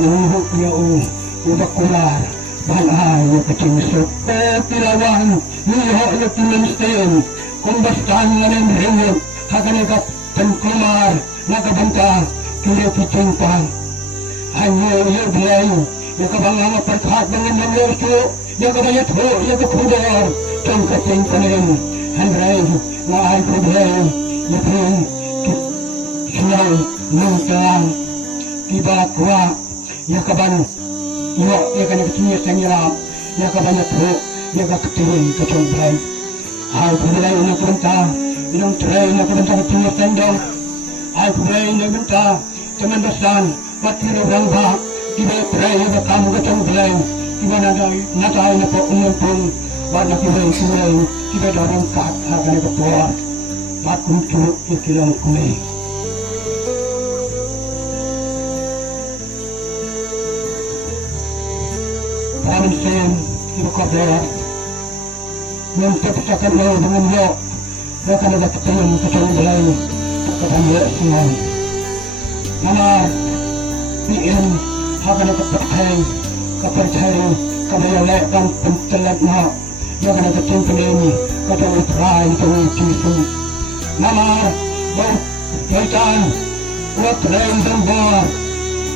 uhuk niya ubakular balay niya kachingsok tilawan niho niya tinansin kung bastaan nga ng ringot hakanikat tangkumar nakabanta kaya kichingpa hanyo yudlay yakabang perkat dengan manusia yakabayat ho yakapudar kung kating panin handray ngaay kublay yapin siyang nungtang kibakwa yakaban iyo yakanakatinya sanyarap yakabanat ho yakakatingin kachongbray ay kublay nakabanta inong tray nakabanta katinya sandong ay kublay nakabanta teman-teman patiro rangba tiba tray yakakamu kachongbray tiba natay na po umumpong wana tiba ikulay tiba darang kat hakan ikapuwa bakung curuk ikilang kumay Paman Sen, ibu kabar, menciptakan lo dengan lo, mereka ada ketemu kecil belai, ketemu semua. Namar, bikin, akan kepercayaan, kebayalek dan pencelat nak, yang ada kecil ketemu terai ketemu cisu. Namar, bautan, buat terai dan bar,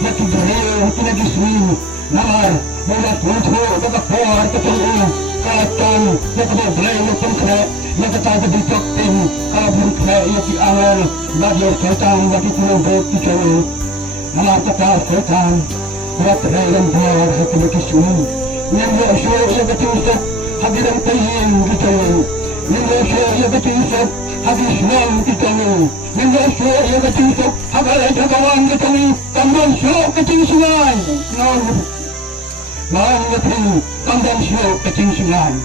yang beriu tidak dismin. Namar, buat muncul kekepuar ketemu katan yang keberbelai maupun kena yang kata didokting kalau belum kena ia diawal bagi setan bagi penumpuk dicari Namar kata setan buat terai dan bar ketemu kisumi yang bersyur yang ketusuk hadiran tayin dicari yang bersyur yang ketusuk hadis senang dicari yang bersyur yang ketusuk hagalai jagawan dicari tambang syuruk kecing sungai Malang ngatri kambang syuruk kecing sungai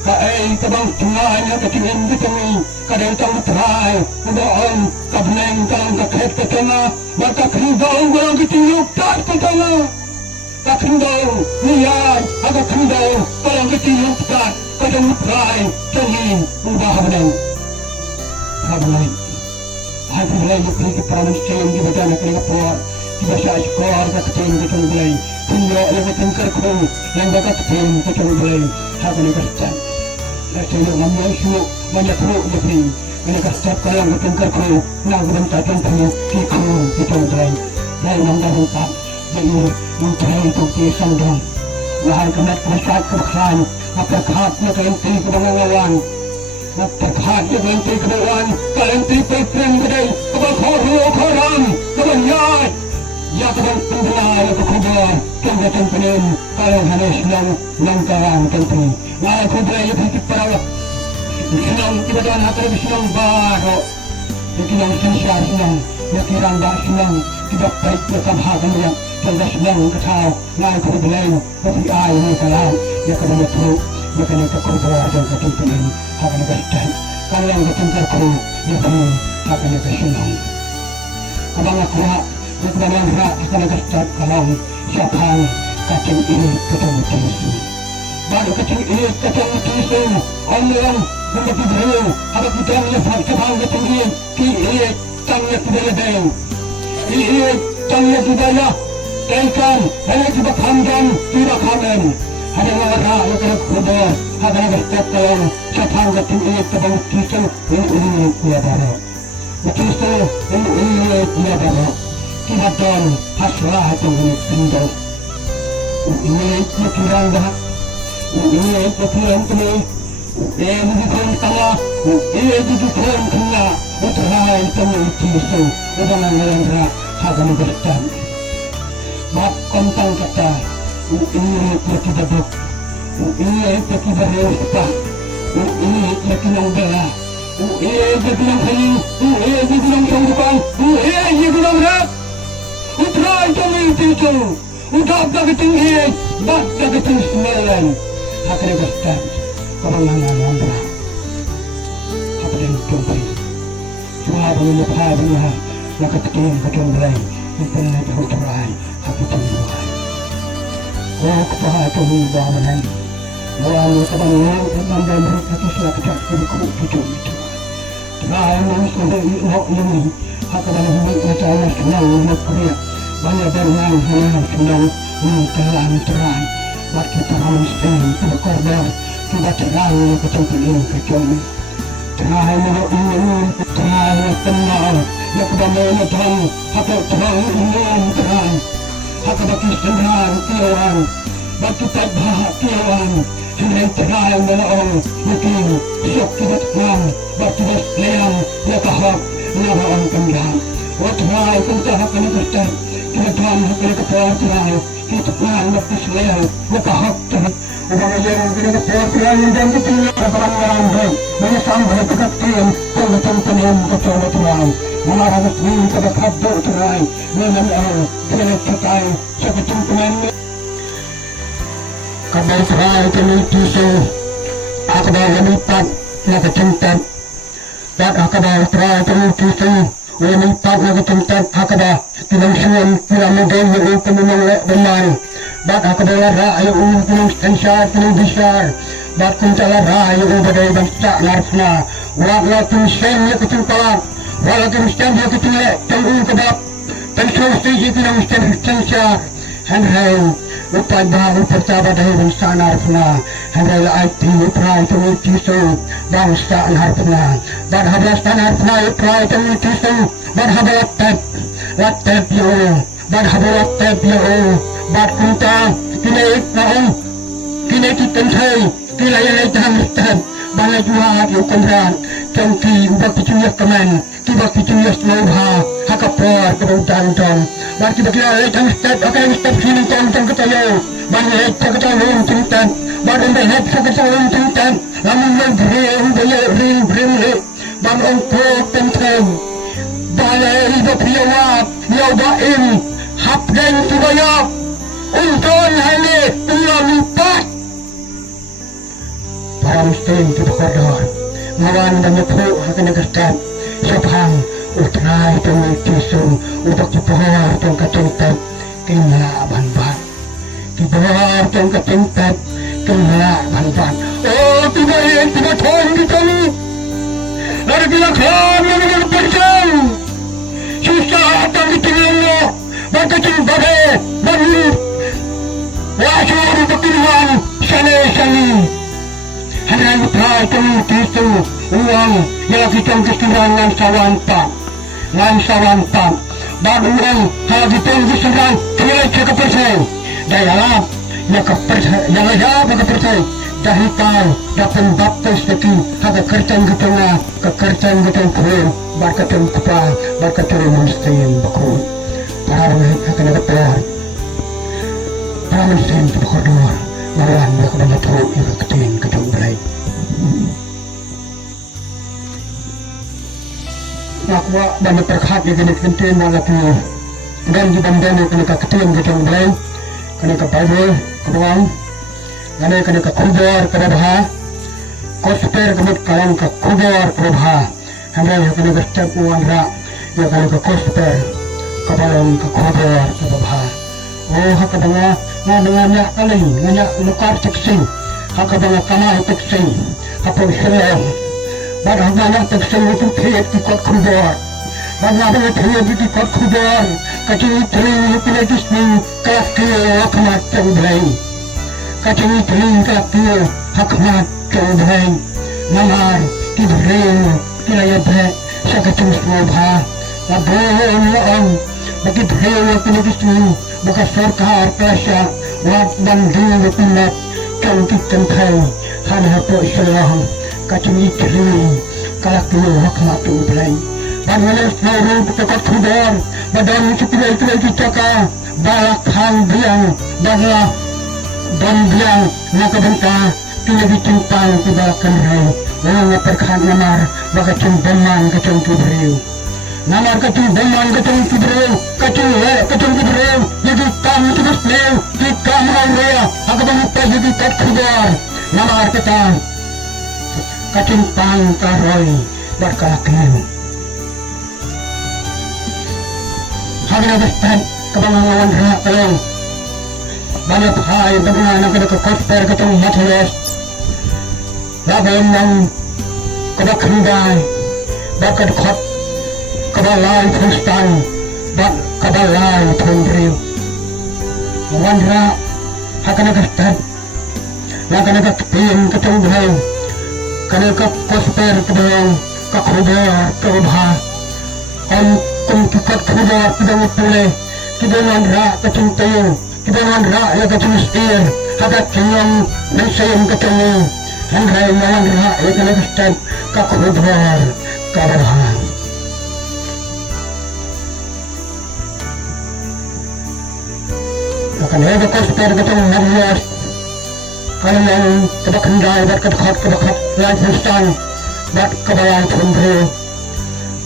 Kaay kabang sungai na kecingin dicari kadang tang terai udaan kabneng tang kakhet kecanga maka krindaw walang kecinguk tak kecanga kakrindaw niyay aga krindaw walang kecinguk tak kadang terai cengin ubah habneng ay pulay yukri kipraman siyang di badan na kalikapuar di basa iskor kakacing kecang bulay Punya yang tengkar ko yang bakat pun kecil boleh hak ni kerja. Saya nak ngambil isu banyak pro jadi ni kerja kalau yang tengkar ko nak benda tentang kiku kecil boleh. Saya nampak bukan jadi mencari itu kisah dong. Lahir kena masyarakat kerjaan apa khatnya kenti kebangawan. Nak terkhatnya kenti kebangawan kenti petren kedai kebangawan kebanyakan. Ya kadang pembelai ke kubur Kanda tempenin Kalau halis Nang karang tempenin Ngai kubur Ya berhenti para Senang Tiba-tiba nak lebih senang baru Jadi yang sensiar senang Ya kirang dah senang Tiba baik Ya kamhakan yang Kanda senang ketau Ngai kubur Tapi air ni kalau Ya kadang ya teruk Ya kadang ke kubur Yang ke tempenin Hakan ya kesejah Kalau yang ke tempenin Ya penuh Hakan ya kesenang Abang aku Kemudian rak kita kerja kalau siapa kacang ini ketemu tisu. Baru kacang ini ketemu tisu. Orang menjadi beriu. Apa kita melihat siapa kacang ini? Ini tanya tidak lebih. Ini tanya tidak ya. Ikan hanya juga panjang tidak kamen. Ada orang yang kena kubur. Ada yang kerja kalau siapa kacang ini ketemu tisu. Ini dia baru. Tisu ini dia baru. Kinaton hasrah itong pindaw. Ini kirang dah. Ini kirang kini. Ini dikon tanga. Ini dikon kena. Utrai itong tisu. Udang ang ra hagan bertan. Mak kontang kata. Ini kitadok. Ini kitadok pa. Ini kinang bela. Ini kinang kayu. Ini kinang sanggupan. Ini kinang rak. Utrai kami tisu, udap dah ketinggi, bak dah ketinggi sembilan. Haknya berdan, kebangangan andra. Apa yang tumpah? Cuma boleh lepas dia, nak ketinggi kacang belai, internet utrai, aku tungguan. Kau kepada tuh bawanan, bawamu kebangan, kebangan mereka tu sudah kecak berikut itu. Terakhir manusia ini, haknya macam mana senang nak kerja. banyak berenang hanya sedang menjalan terang waktu terang sedang berkorban tidak terang kecemplung kecemplung terang ini terang tenang yang kedamaian terang atau terang umum terang atau bagi senang tiawan bagi bahagiaan senang terang menolong mungkin syok tidak terang bagi berselayang yang tahap narawang kendang Wahai kita akan berkat kita Tuhan akan kepercayaan kita Tuhan berselayang maka hak Tuhan orang yang kita kepercayaan dan kita kebenaran baik menyambut kekayaan Tuhan Tuhan kepada Tuhan mengarah Tuhan kepada kabur Tuhan mengenal kita kekay seperti Tuhan kabar Tuhan itu aku dah melihat nak cinta dan aku dah itu Walipat na ketentat hakada tinangsuan piramidon yung pemenang benar. Bat hakada lara yung pinang stansya pinang bisyar. Bat kuntala ra yung baday bangsa narfna. Wala tinsen yung ketumpalak. Wala tinsen yung ketulek. Tanggung kedap. Tangsuan stage pinang stansya. Handhay. Upad bahang pertaba dahil bangsa narfna. Handhay laait upray tungo tiso bangsa narfna. Bat hablas narfna upray tungo tiso. Berhabalat tep yo, berhabalat tep yo, bat kunta, kinaik naon, kinaik tentay, kilayalay tep, balay juhat yo kondran, tengki ubak kicuyas kemen, kibak kicuyas lawha, hakapor kebutan tong, bat kibak kilayalay tep, akan step sini tong ketayo, balay ketayo tentang, bat umbehet ketayo tentang, lamun bring le, bat ongkok tentang. Balai berpiawat, yawain, hapden tubayak, unton hane, tulang empat. Para muslim berkodor, ngawan dan nyepuk akan negastan, sepang, utrai tunggu tisu, untuk dipohor tunggu kecintat, kena ban-ban. Dipohor tunggu kecintat, kena ban-ban. Oh, tiba tahun kita ni. Lalu kita kami dengan percaya. Susah akan diterima Bagaimana badai Bagi Wajur berpilihan Sani Hanya utrai temu tisu Uang Yang kita keserangan Sawantan Baru orang Hagi temu keserangan Kira cakap percaya Dayalah Yang ajar berpercaya Dahil tahu dapat baptis lagi haga kerjaan ketengah ke kerjaan keteng kurun berkatun kepal berkatun muslim bakun para mereka akan dapat para muslim berkodor lawan mereka banyak perut yang keting keteng belai nakwa banyak perkat yang kena kentin lagi dan di bandar kena keting keteng belai kena ke Bible kebuang Ganay kena ke kubur kerabha, kosper kemud kalang ke kubur kerabha. Handai kena ke step uanra, ya kena ke kosper kapalang ke kubur kerabha. Oh hakabanga na dengan yak kaling, nganyak lukar teksing, hakabanga kamay teksing, kapag silang. Badah nganyak teksing itu piyat di kot kubur. Badah nganyak piyat di kot kubur, kacung tering pinajis ni kalak kaya akamat yang berlain. Kacang teling kakil hakmat keudhai namar kidreu kilayabhe sa kacang smobha labon laon bagi dreu pinagistru baka sarkar kasya wat banding pinat kang kitentay hanhapo isyalah kacang teling kakil hakmat keudhai Bagaimana seluruh petekot kudar badan sepilai-pilai dicaka balak hang biang bahwa dan biang nakabenta pinagitimpang tibalakan rin wala perkhan namar bagacung beman kacung kibriw namar kacung beman kacung kibriw kacung kibriw jadi kamu terus lew di kamu area agabang upay jadi kat kudar namar kita kacung pang karoy berkalakin hagna bestan kabangawan ra kalong banyak hal dengan nak kena kekosper ketemu matulus laban yang kena kendai bakat kot kebalan Kristen bat kabalai thondriu wanra hakana kastat nakana ka pin ka tongdhai kana ka kosper kadang ka khoda ka bha on kum ki ka khoda kadang pule kidang wanra ka chintayo kidang wanra ya ka chinstir haka chinyam nasayam ka changu hanrai wanra ya kana kastat ka khoda ka bha akan ada kosper betul marias kalau yang kita kendai buat kedekat yang Kristen buat kebayang tundri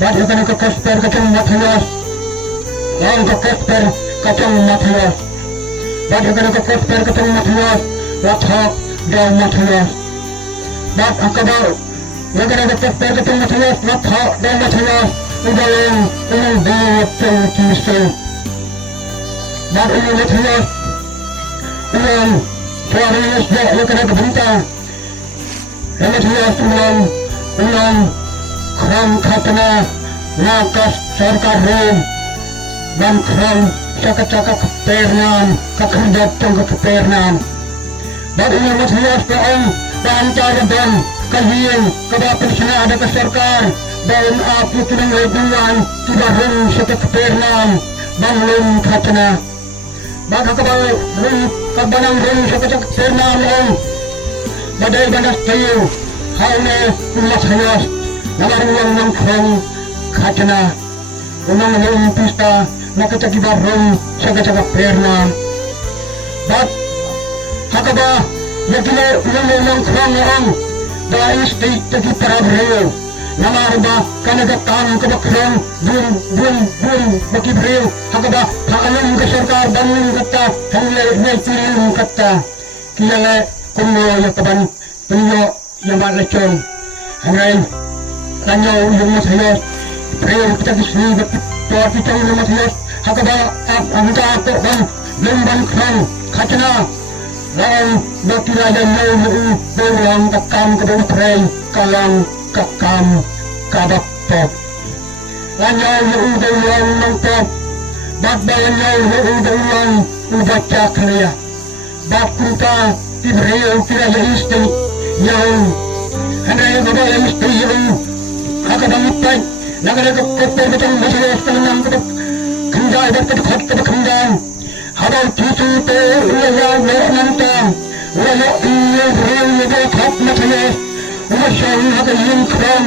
buat akan ke kosper betul Matias yang ke kosper betul Matias buat akan ke kosper betul Matias watak dan Matias buat akadal yang akan ke kosper betul Matias watak dan Matias udah yang betul Kristus dan ini Matias ulang Tuhan yang kena berita Matias ulang kerang katana nakas sarkar Rom dan kerang cakap-cakap kepernan kekerjaan kepernan dan ini Matias doang pancar dan kajian kebapak sana ada ke sarkar dan aku tidak leduan tidak Rom kepernan dan Rom katana baka kabal rum kabanang rum sakacak sernam om badai banas tayo haune umas hayas namaruang ng krong katana unang rum pista nakatakibar rum sakacak perna bat hakaba yakina unang ng krong om dahil state taki parabreo namaruba kanagatam kabakrong bun bakibreo hakaba haalam ka sarkar bangun kata hangle naitilin kata kilala kuno yakaban penyo yaman lechon hangay kanyo yung masayos preo kita kisni bakit kitang yung masayos hakaba amta ako bang lumban krong katana lang bakilala mo bawang kakam kabang prey kalang kakam kabakpop lanyaw na udawang ng pop bagbalanyaw na udawang ubatya kaya bakunta tibreo kirayaiste yaw hanay gabayaiste yaw hakabangitay nagaragapot batang masayas kanang kabak kanday bakadakot kabakandang habang tituto ulayaw na anantang ulayaw iyo breo nagakap masayas umasyang hagayong kram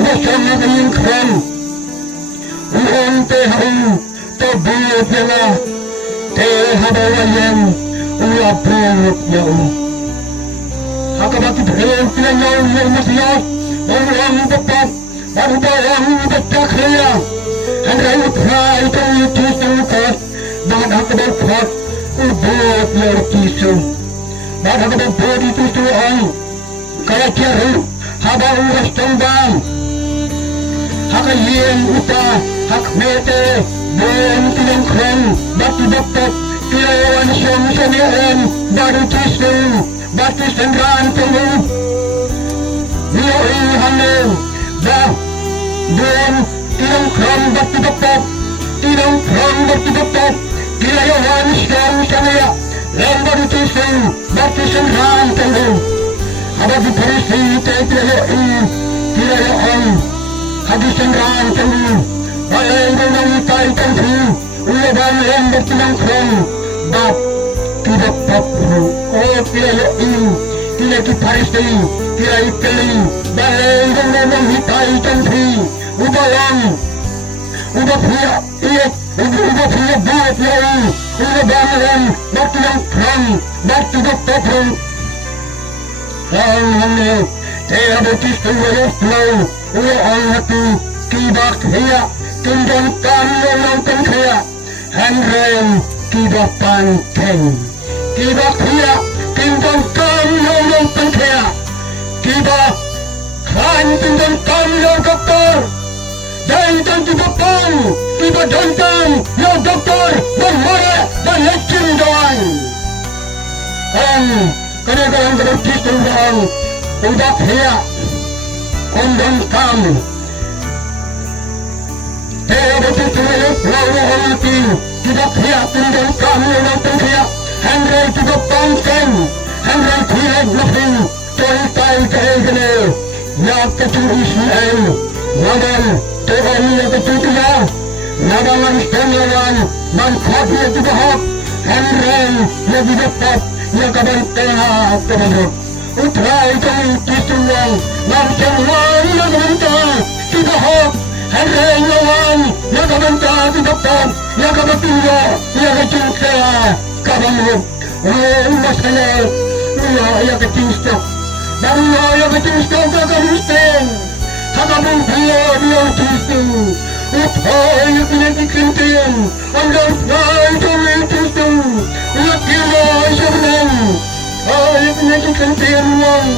umasyang hagayong kram uong tehang tabuyot yala tehabawayan ulapurot yaw hakabakit rin pinanyaw yung masiyas ulang bapak barubawang batakaya hanggang utray itong itisong kas bakit hakabakot ubot yung tiso bakit hakabakot itiso ang kaya kira habang oras tambang hakayin uta hakmete buwan tinangkran bati-batat kilawan siyang saniyan baru tisong bati sandraan tulog niyo'y hangin ba buwan tinangkran bati-batat kilawan siyang saniyan baru tisong bati sandraan tulog habang iparisi kilayoan hadisan raan kami walay ko nang itay kami ulaban lang bertinang krong bap tidak papu kilayoan kilakiparisi kilaikaling walay ko nang itay kami ubalang ubapria ubapria buat yaw ulaban lang bertinang krong bap tidak papu Ang hangi, kaya butis tuwayos flow, ang hati, kibak hiya, tundang kami ng pangkaya, hangrem, kibak pangkeng. Kibak hiya, tundang kami ng pangkaya, kibak, kan tundang kami ng doktor, dahil kang kibapang, kibadantang, ng doktor, ng mara, ng lekin doan. Kanagang berarti orang udah hiya, kondang kam, betul hati tidak pihak tinggal kami yang pihak Henry juga bangkang Henry tidak lebih tolong kehegele yang kecil Israel nadan Tuhan yang ketiga nadan Israel dan kami yang juga Henry yang dapat yang kabar terhadap utrai kami kisah dan semua yang minta tidak Henry yang minta tidak dapat yang kebetulan yang kecil kamu masalah yang kecil dan yang kecil kamu kamu dia kecil upai punya dikentin anda punya kecil ukia sebenarnya ay punya dikentin uang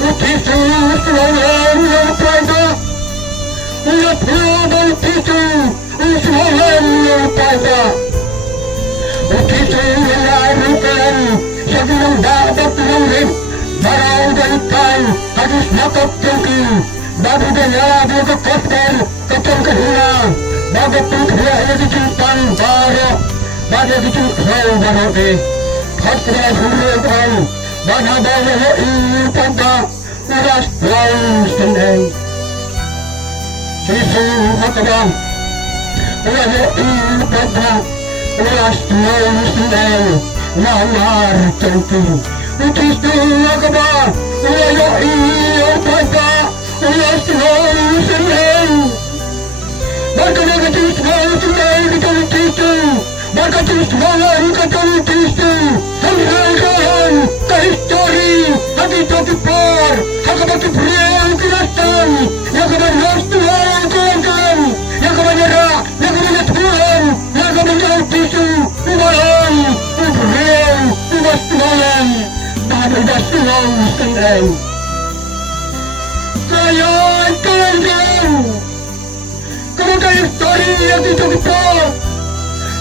kecil selalu yang pada uya punya kecil selalu yang pada kecil yang bukan sebelum dapat turun barang dan kain harus nakap tinggi baru dia ke kostel kecil kedua baru tinggi ada di jumpan baru baru di jumpan baru di kostel hulukan baru baru ini pada uras yang sendiri sesuatu macam uras ini pada ulas yang sendiri namar tinggi Ukisnya kabar ulas ini pada ulas yang sendiri berkata kecil sendiri kita itu berkata sendiri kita itu hendrakan ke histori hati terkipar hakabat berian kerastan yang kebanyakan Tuhan yang kebanyakan Tuhan yang kebanyakan tisu ubalan uberian ubas Tuhan dan ubas Tuhan sendiri kalian kemudian histori yang terkipar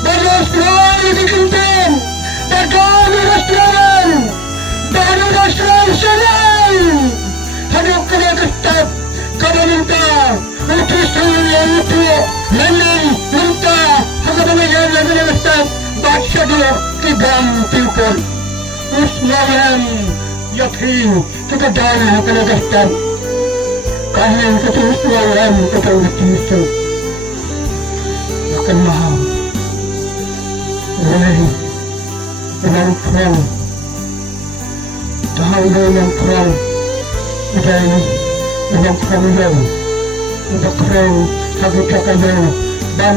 berasal dari Kinten berkali restoran baru restoran senang hadap kena kestat kena minta utusan yang itu menang minta hakabangan yang kena kestat baca dulu kibang tiukun usmahan yakin kita dana kena kestat kalian ketusuan kita utusan akan mahal Wahai orang perang tahu orang perang dan orang perang yang untuk perang satu cakap yang dan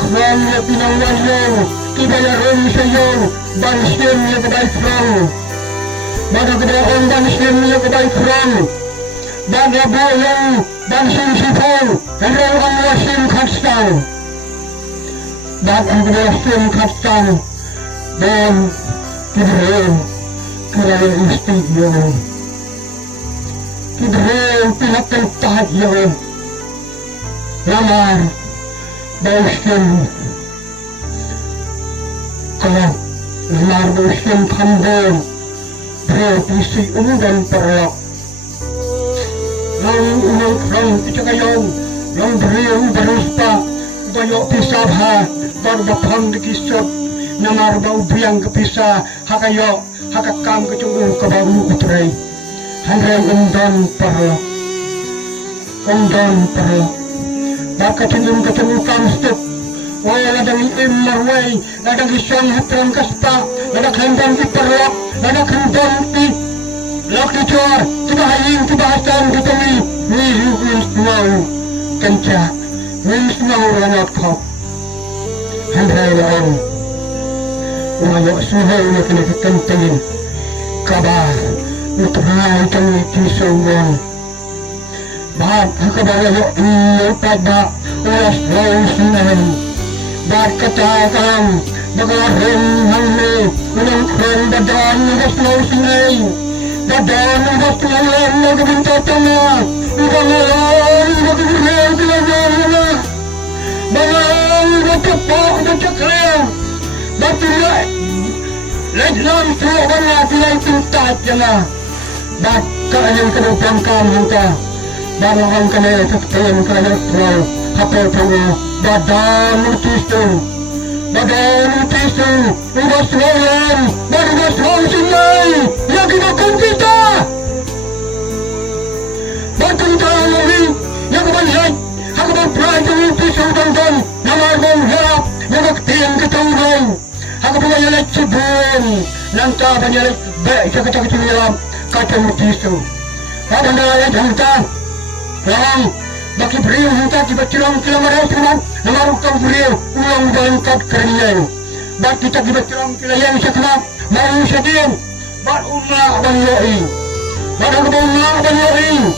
perang yang pinangan yang dibayaran saya dan Islam yang kebaik perang pada kedua dan Islam yang kebaik perang dan Abu yang dan Sifal dan orang Wasim Khastan dan Wasim Khastan dan Ibrahim kerana istimewa Ibrahim pihak tahat yang lamar Wasim kalau lamar Wasim Khandon berisi dan perak yang kita kayong yang beriang beruspa kayo pisabha barbapang dikisot namar bau biang kepisa hakayo hakakam kecungu kabaru utray handray undan parlo baka kecungu kamstuk wala ladang imarway ladang isyang hatram kaspa ladang handang iparlok ladang handang i lak dicor tibahayin tibahasan kitami niyukin sumaw kanca sumaw ranat kop handray laong Umayok suhay na kinakitantangin kabar utray kami tisawang bahat hakabayo iyo pada ulas rausinan bahat katakam bagarin hangli unang kren badan ulas rausinay badan ulas rausinay nagabintatama ubangalan nagabintatama kinagawala bangang nagkapak nagkakrew Batulah, lejlam suara nabilang tintat jana. Baka yang kedupang kamu ta, balang kena tetap kena terang, apa tahu Badan Utistu, Badan Utistu, ubas lawan, ubas lawan sungai, yang kita kita. Bakun kami, yang kebanyakan, aku berpelajar Utistu dan nama berharap, yang ketian ketanggung, aku berjalan cibun, nanti berjalan baik jaga kecil kata Utistu. Apa yang hentak, yang bagi beliau hentak dibacakan kilamat teman, namarukkan beliau ulang bangkat kerjaan. Bagi kita dibacakan kilayan sekenap, mahu sedih, bak ulah banyak, bak ulah banyak.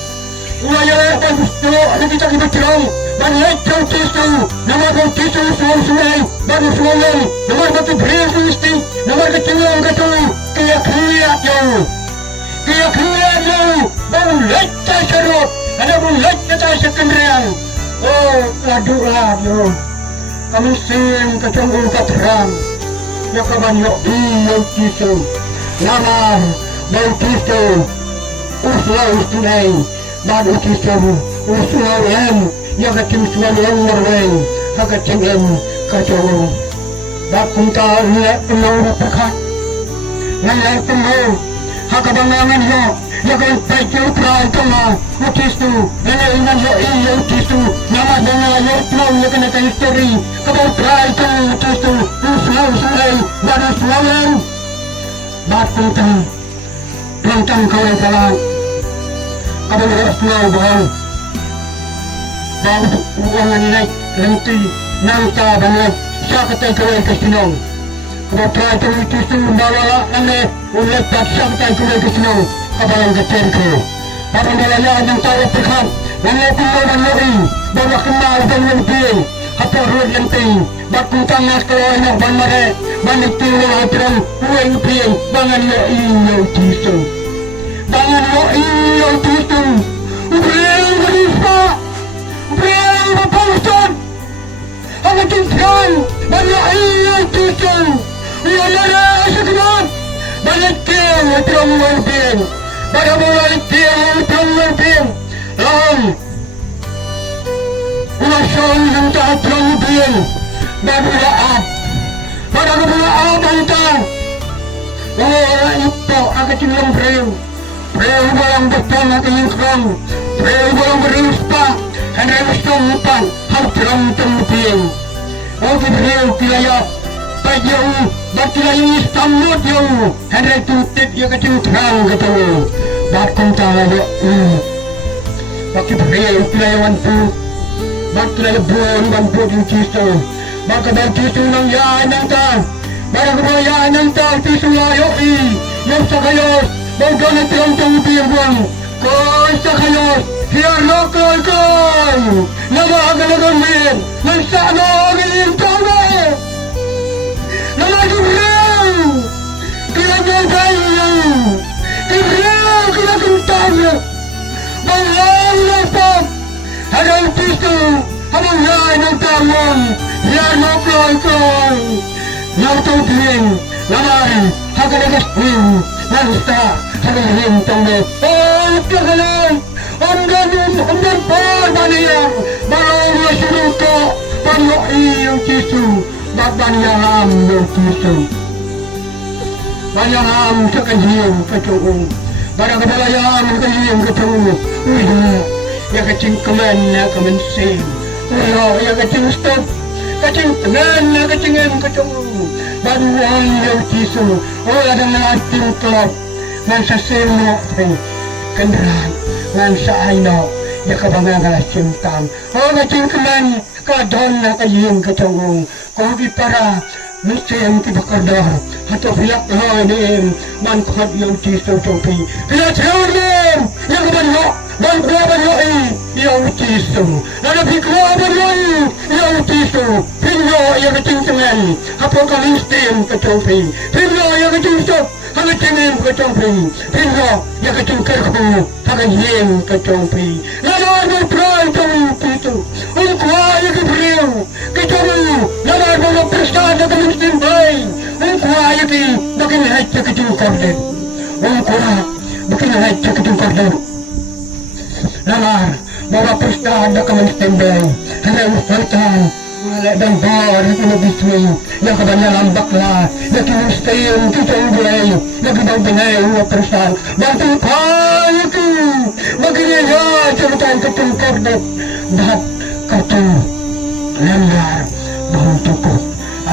Ulah yang berusaha ada kita dibacakan, banyak Utistu, nama Utistu sungai, bagi sungai, nama bagi beliau mesti, nama kecil keyakinan jauh. Dia keluar jauh, bulat tak serut, ada bulat tak sekenderian. Oh, ladulah yo. Kami sing kecunggung keterang, ya kabanyo Utistu, nama Utistu, usul sungai, bad Utistu, usul yang kecil yang merweng, kecil kecunggung. Bakun tahu ni penuh pekat, ngalai penuh. Hakabangangan yo, yakan pekyo prai kama Utistu, ingan yo Utistu, nama dengan yo plong yakan ada history, kabau prai kama Utistu, usul baru sualan, batang tang kawai kalang, kabau usul bahang, baru uangan ini nanti nangka banyak, siapa kawai kesinong. Kalau try to Utistu bawa ane ulat paksa kita kuai kesenang kabalan ketenku. Pada malaya yang tahu perkan, walau pulau dan lori, bawa kenal dan lebih. Apa road yang ting, bakun tangas kalau enak bandare, banyak tinggal aturan kuai lebih. Bangan yo Utistu, bangan yo Utistu. Ubreang berispa, ubreang berpangsan. Aku cintakan banyak Utistu. Ulara segenap, banyak tiang terang berping, pada mulai tiang terang berping, lawan, ulasang yang tak terang berping, pada bulan antang, orang itu akan tinggal beriu barang betul akan ingkang, beriu barang berispa, hendak bersumpah, harus terang berping, orang beriu pilih jauh, berkira ini samut jauh. Hendak tutup ia kecil terang ketemu. Bakun tahu, bagi beriau pelayan tu, bagi buan bantu Utistu, bagi Utistu nang ya nang ta, bagi ya nang ta Utistu layo yang sakayos, bagi nanti orang piang, kau sakayos, biar lokal kau, nama agak mir, nang sana agak kau. Nama Jibril, kita berjaya, Jibril kita kentangnya, bangang lepas, ada Utistu, ada yang tangan, yang noploy, yang tumping, lamai, haga legasmin, nangsta, haga hintangnya, oh kagalan, ondan por baniyang, barang masuruto, pano'i Utistu. Banyak Utistu, banyak sekejim kecung, barang kebalayam kejim kecung, ya kecing keman ya keman sing, ya kecing stop, kecing tengan ya kecingin kecung, banyak Utistu, ada ngatin kelab, ngansa semua kendaraan, ngansa aino, ya kebangan cintam, kecing keman, kadon na kajim kecung. Kogi para mesti yang kita kerja atau pihak lain man khat yang Utistu topi pihak lain yang banyak man banyak yang Utistu ada pihak banyak yang Utistu pihak yang ketinggalan apa kali sistem ketopi pihak yang ketinggalan hanya tinggal ketopi pihak yang ketinggalan hanya yang ketopi lalu ada perang itu ungkap yang beriu ketopi lalu ada perasaan yang kemuslim baik ungkap yang bagian hati ketinggalan ungkap bagian hati ketinggalan lalu bawa perasaan yang kemuslim baik hanya perasaan dan bar ina bismi yang kabanya lambak la yang kinustayin kitang gulay yang kibang bingay nga persan bantu kaya ki magiriya cerutan ketungkor dat dahat katung lambar bahong tukot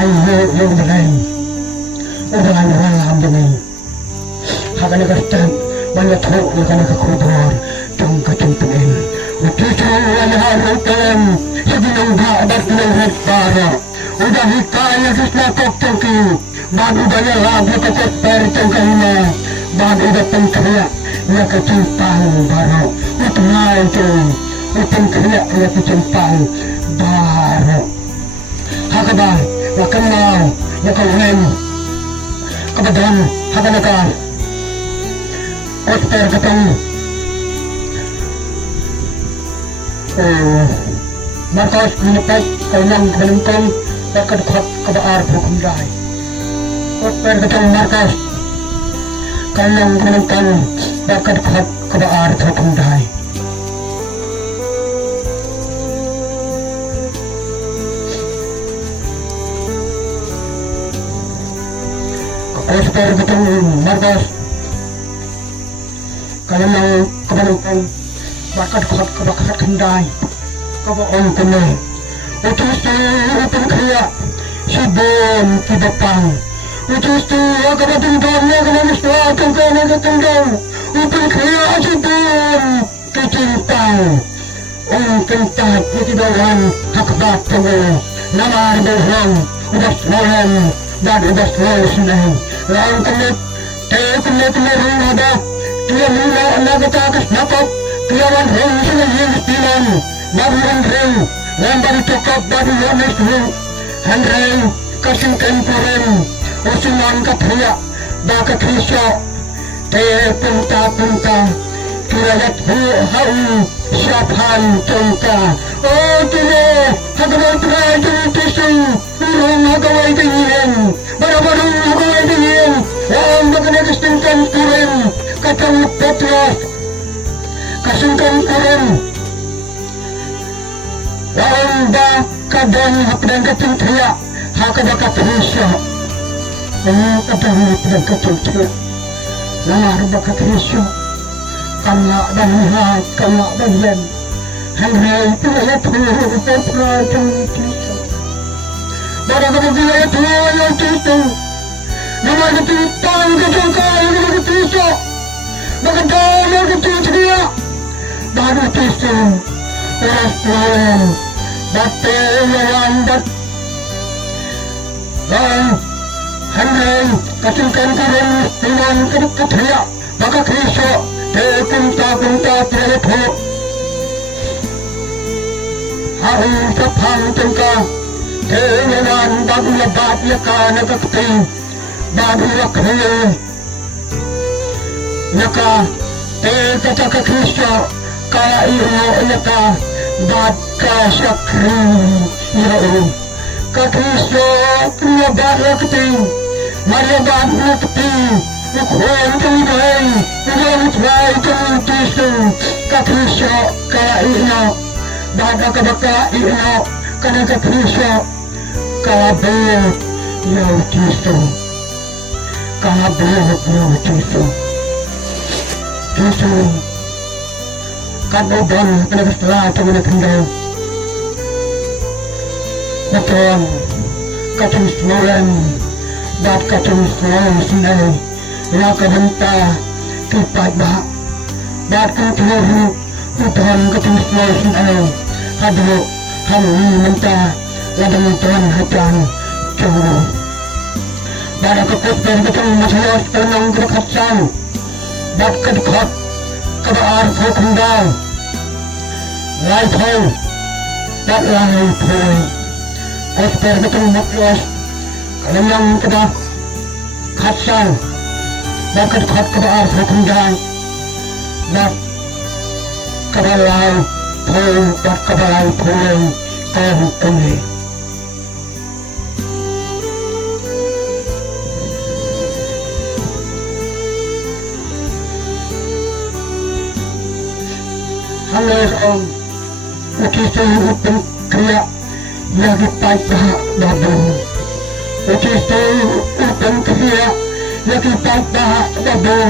ayo yung bingay orang-orang ang bingay haka nagastan banyak hok yang nakakudor tong katumpingin utusan ang harap kalam sa ginanggabat ng hekpara udah hikaya sa snapok tangki bago ba niya labi kakasper tangkay na bago ba tangkaya niya kacimpang baro utungay ito utangkaya niya kacimpang baro haka ba wakamaw wakawin kabadan haka naka kasper katang Marcos menyepai kainan kelengkong dekat kebaar hukum rai. Kasper katang Marcos kainan kelengkong dekat kebaar hukum rai. Kasper katang Marcos kainan kelengkong bakal kebakaran kendai kawan kena utus tu upin kaya sibon kibapang utus tu agak tunggang agak musnah tunggang agak tunggang upin kaya sibon kecimpang kentat ketidawan hak batung namar bohong udah semalam dan udah semalam senang lain kemet ring ada dia mula anak kita kesnapak Tiawan ring sila yung istilan, nabuhan ring, lambar cokap baru yamis ring, handrain kasingkan po rin, usunan kapriya, baka krisya, te punta, kirawat hau, siaphan tungka, o tino, hagaway try yung tisong, urong hagaway tingin, barabarong hagaway tingin, ang maganagastingkan po rin, katang Petros, kasungkan kurang lawan ba kadang hapdang katungtriya hakada katrisya kadang hapdang katungtriya langar ba katrisya kama dan yan hanghay pinayat hulu pepratang tisya bada kapagayat hulu yung tisya naman katungtang katungkay tisya magandang katungtriya baru tisu orang batal lambat dan handai kasingkan kurang dengan kedekatnya maka krisya punta terlepo harus sapang tengka dengan baru lebat yaka nakakti baru lakriya yaka kata krisya kaya iyo ka bad ka syakri iyo ka Kristo priyabat lakting mariyabat lakting ukhuan kawinay ugamit bay kawin Kristo ka Kristo kaya iyo bada ka baka iyo kana ka Kristo kaya bayo iyo Kristo kaya bayo iyo Kristo Kristo kadodon pinagastala ito managhandaw naton katumusmulan dat katumusmulan sinay nakabanta kipad baha dat katumusmulan utuhan katumusmulan sinay hadlo hamni manta ladamuntuhan hatan choro dat kakutper katong masayos kanang kakatsan dat kadukot kabaar hukumdaw lai thau dat lai thoi kasper betong matlos kalamang kada khatsang dat kabaar hukumdaw dat kabalay thoi dat kabalay thoi tahu kami Halos ang nakisay upang kriya lagi pada babu. Ukisu utang kaya lagi pada babu.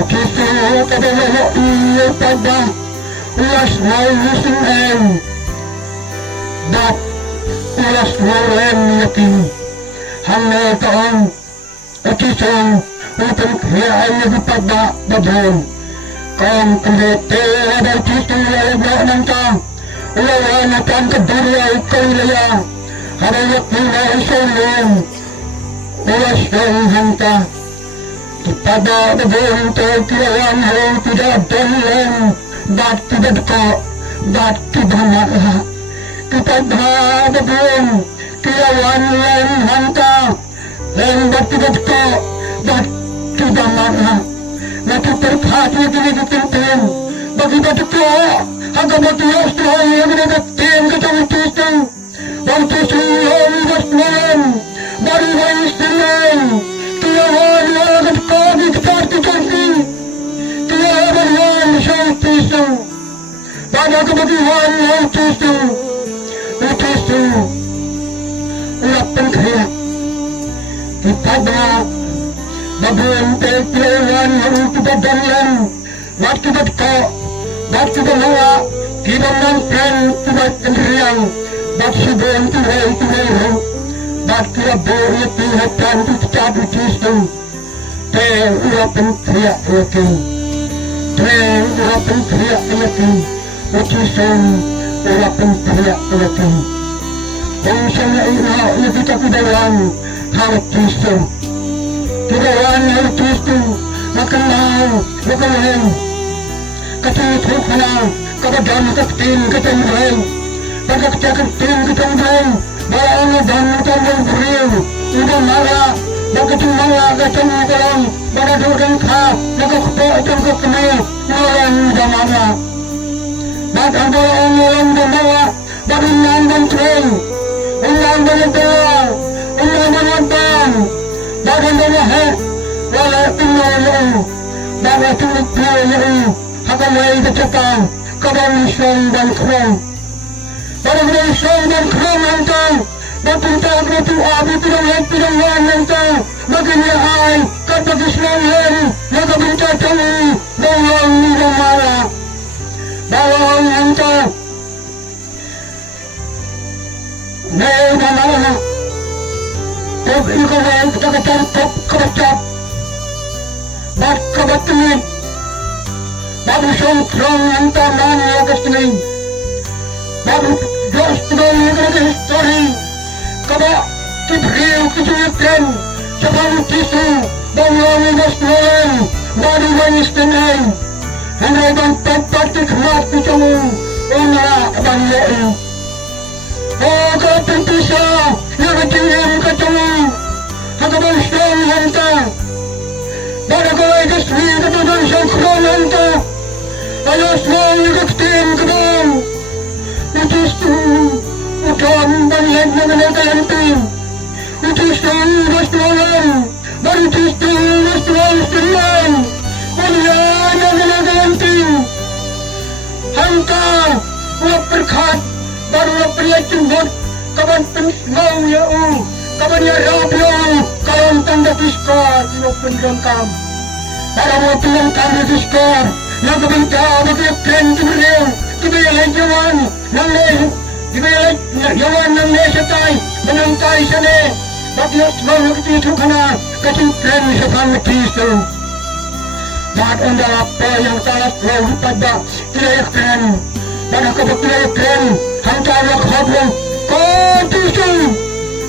Ukisu kadang-kadang iya pada ulas mausunan. Dat ulas maulen yakin hanya taon. Ukisu utang kaya lagi pada babu. Kang kulete ada ukisu lagi nangkang. Lawan akan kedua kaya ada waktu lain ulas hanta kepada bentuk kelawan hal tidak dalam dat tidak kok dat tidak marah kepada bentuk kelawan lain hanta dan dat tidak kok dat tidak marah maka terhati kini penting bagi bentuk agak betul setelah yang tim kecil itu dan tujuan berselang dari Islam tiada lagi kami seperti kami tiada yang satu pada kebetulan yang itu ulapan kaya kepada bagian perjalanan yang kita dalam waktu betul waktu berdua tidak mungkin tidak sendirian waktu berhenti waktu boleh Tuhan tidak begitu ulapan kaya lagi ulapan kaya lagi utusan ulapan kaya lagi bangsa ini kita kedalam harus itu kedalam harus itu makan ketutup kenal kepadam ketim ketembreng pada ketim ketembreng balang dan ketembreng beriu udah marah begitu marah ketemu dalam pada doang kah maka kepo kemana orang udah marah bahkan orang udah marah dari nanggung tren ulang berdoa ulang berdoa bahkan berdoa walaupun Allah bahwa Tuhan akan mulai kecekang kepada Islam dan Krom. Pada Islam dan Krom nanti, berpintar berdoa tidak nanti, baginya ay kata Islam yang berpintar kami bawang dan marah, bawang nanti, bawang dan marah. Tapi kalau kita ketangkap kebacap, bak kebetulan. Baru songkrong antara mana kesini, baru dostong negara histori, kada kibriu kejujuran, sebab tisu banglawi dostong, baru manis tenang, hendak bantat parti kemat picamu, ona bangloi. Oh kau terpisah, yang kecil ketemu, agak dostong hantar. Baru kau kesini ketemu songkrong hantar. Ayo semua ketim kedong utus tu utam banyak mengenai tim utus tu restoran baru utus tu restoran sembilan orang mengenai tim hantar uap berkat baru uap berlacun buat kawan penismau ya kawan ya rabio kawan tanda fiskal di open rangkam para mau rangkam di fiskal yang kebentar bagi kren kemudian kebiayaan jawan yang setai menangkai sana bagi semua itu kena kecil kren sepan itu saat anda apa yang salah lalu pada tidak kren pada kebetulan kren hantar kabel kontusi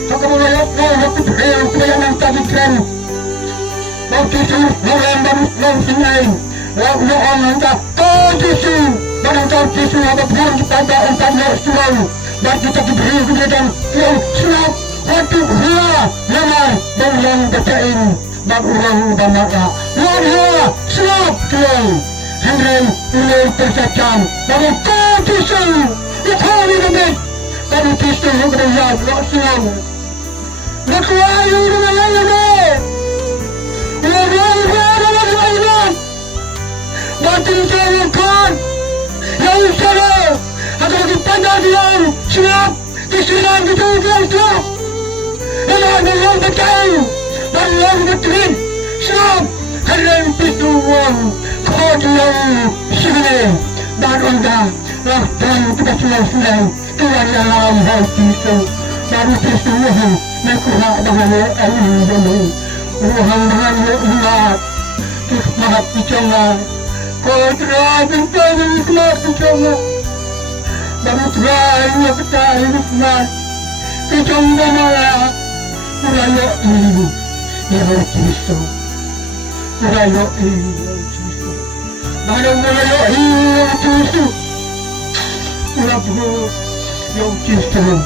kemudian waktu kebiayaan tadi kren waktu itu malam sinai lalu anda kontusi barang kontusi apa pun pada umpamanya selalu dan kita diberi kemudian yang selap waktu hula nama yang bercain dan orang umpamanya lalu selap tuan Henry mulai tercacam dari kontusi itu lebih dari kistu yang berlihat waktu berkuayu dengan lain-lain batin jauhkan yang salah agar dipandang yang siap Kesilan kita itu. Enak yang betul. Yang betul. Sebab kalian itu uang. Kau yang sini. Dan anda. Dan kita sudah. Tuhan dalam hati itu. Baru sesuatu. Mereka dengan ilmu. Tuhan dengan umat. Hikmat bicara. Kau telah bertanya hikmat bicara. Baru terangnya kita hikmat. Kecomba malah. Merayo ini. Yang Kristus. Merayo ini. Yang Kristus. Baru merayo ini. Yang Kristus. Merayo yang Kristus.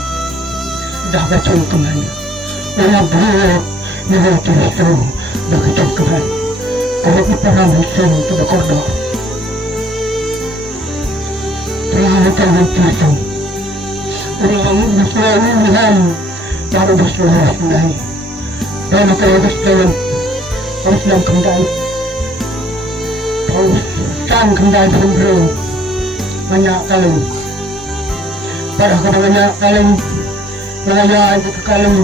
Dah kacau kemana. Merayo yang Kristus. Dah kacau kemana. Kalau kita ramai sini kita berkorban, terlalu terlalu terlalu, orang bersuara dengan baru bersuara sendiri, dan kalau bersuara, harus dalam kendali, harus sang kendali sendiri, banyak kali, pada banyak kali, banyak kali,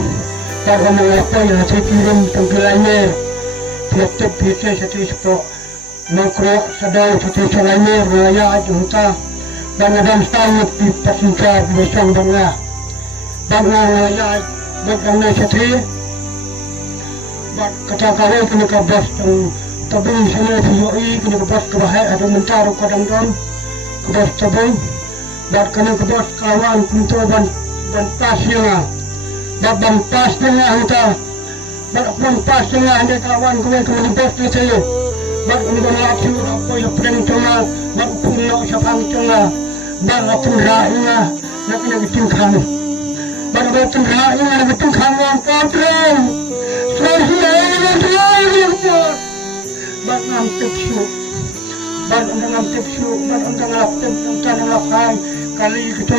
pada mengapa yang saya kirim tenggelamnya. Tiap-tiap biasa satu sepuluh makro sadar satu salahnya raya junta dan ada setahun di pasingka besang bangga raya bangga satu kata kau kena kabas tabung sana fioi kena kabas kebahai ada mentar kadang kadang kabas tabung dan kena kabas kawan kunto ban pasnya ban pasnya hantar. Bapak pas tengah anda kawan kau kemudian bos tu saya. Bapak kemudian lapsu apa yang pedang tengah. Bapak pulau sapang tengah. Bapak pun raihnya nak kena bertengkang. Bapak bertengkang nak bertengkang orang patron. Selesai dengan terakhir yang buat. Bapak ngamtip syuk. Bapak ngamtip syuk. Bapak ngamtip syuk. Bapak ngamtip syuk. Kali kita